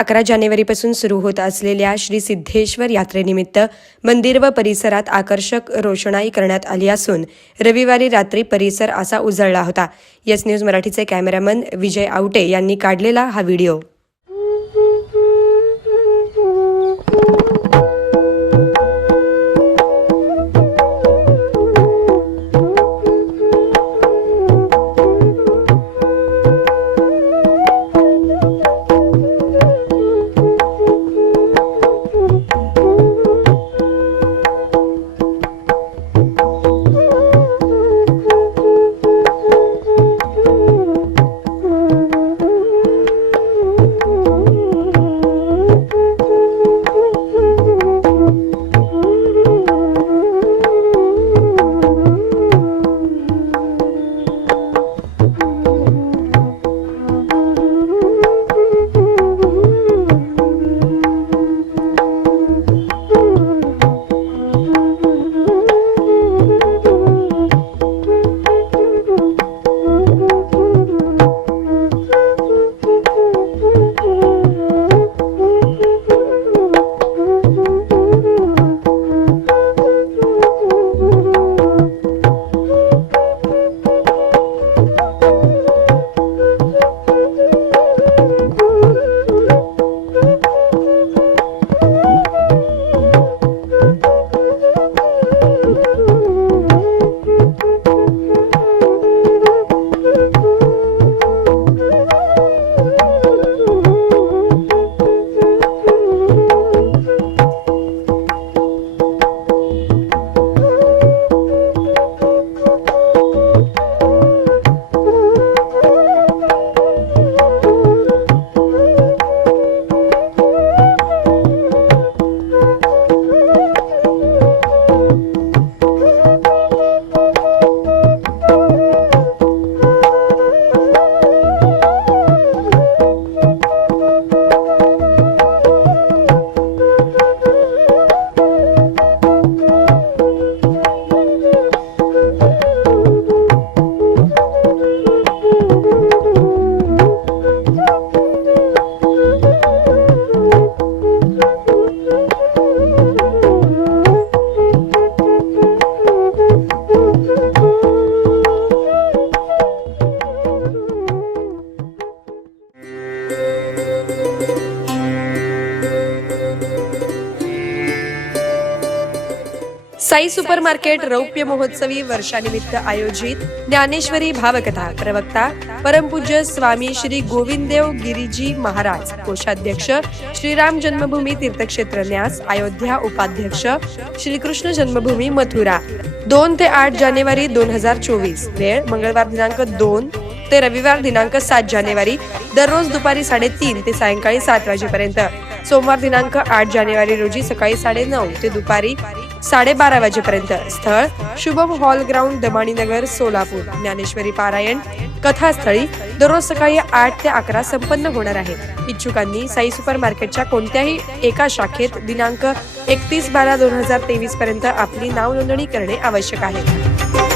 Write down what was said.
11 जानेवारीपासून सुरू होत असलेल्या श्री सिद्धेश्वर यात्रेनिमित्त मंदिर व परिसरात आकर्षक रोषणाई करण्यात आली असून रविवारी रात्री परिसर असा उजळला होता। येस न्यूज मराठीचे कॅमेरामन विजय आवटे यांनी काढलेला हा व्हिडिओ। साई सुपरमार्केट रौप्य महोत्सवी वर्षानिमित्त आयोजित ज्ञानेश्वरी भावकथा प्रवक्ता परमपूज्य स्वामी श्री गोविंददेव गिरीजी महाराज, कोषाध्यक्ष श्रीराम जन्मभूमी तीर्थक्षेत्र न्यास अयोध्या, उपाध्यक्ष श्री कृष्ण जन्मभूमी मथुरा। 2 ते 8 जानेवारी 2024। वेळ मंगळवार दिनांक 2 ते रविवार दिनांक 7 जानेवारी, दररोज दुपारी 3:30 ते सायंकाळी 7 वाजेपर्यंत। सोमवार दिनांक 8 जानेवारी रोजी सकाळी 9:30 ते दुपारी 12:30 वाजेपर्यंत। स्थळ शुभम हॉल ग्राउंड, दमाणीनगर, सोलापूर। ज्ञानेश्वरी पारायण कथास्थळी दररोज सकाळी 8 ते 11 संपन्न होणार आहे। इच्छुकांनी साई सुपरमार्केटच्या कोणत्याही एका शाखेत दिनांक 31/12/2023 पर्यंत आपली नाव नोंदणी करणे आवश्यक आहे।